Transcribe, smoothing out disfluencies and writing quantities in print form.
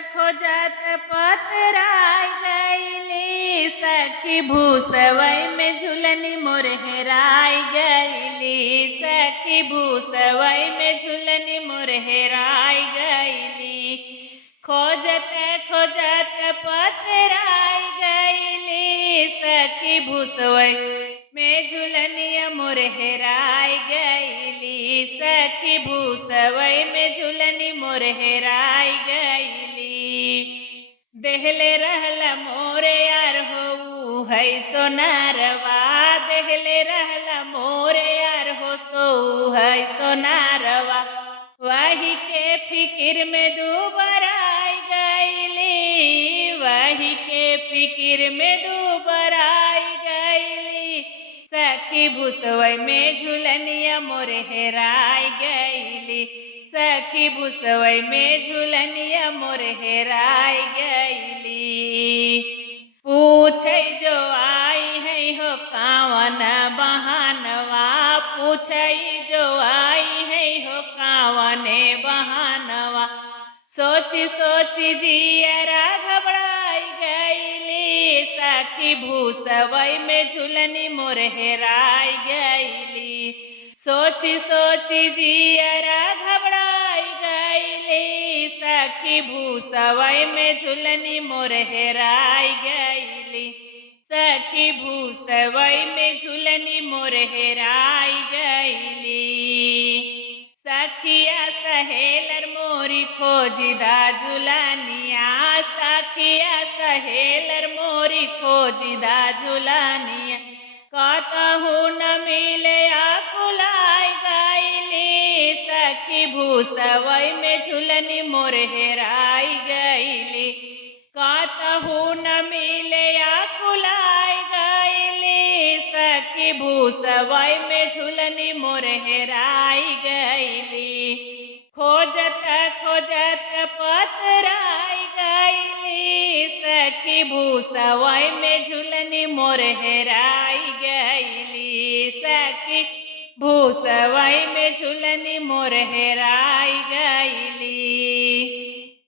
खोजत पतराई गईली, सखी भूसवई में झुलनी मोर हेराई गईली, सखी भूसवई में झुलनी मोर हेराई गईली। खोजत खोजत पतराई गईली, सखी भूसवई में झुलनिया मोर हेराई गईली, सखी भूसवई में झुलनी मोर हेराई गईली। देहले रहला मोरे यार हो है सोनारवा, देहले रहला मोरे यार हो सो है सोनारवा, वही के फिकिर में दुबराई गईली, वही के फिकिर में दुबराई गईली। सखी भूसवई में झुलनिया मोर हेराई गईली, सखी भूसवई में झुलनिया मोर हेराई गईली। पूछे जो आई है हो कावन बहानवा, पूछे जो आई है हो कावने बहानवा, सोची सोची जियरा घबराई गईली, सखी भूसवई में झुलनी मोर हेराई गईली, सोची सोची जियरा घबराई गईली, सखी भूसवई में झुलनी मोर हेराई गईली, सखी भूसवई में झुलनी मोर हेराई गईली। सखिया सहेलर मोरी खोजिदा झुलानिया, सखिया सहेलर मोरी खोजिदा झुलानिया, कतहु न मिले आकुलाई गईली, सखी भूसवई में झुलनी मोर हेराई गईली, कतहु न मिले आकुलाई गईली, सखी भूसवई में झुलनी मोर हेराई गईली। खोजत खोजत पतराई गईली, सखी भूसवई में झुलनी मोर हेराई गईली, सखी भूसवई में झुलनी मोर हेराई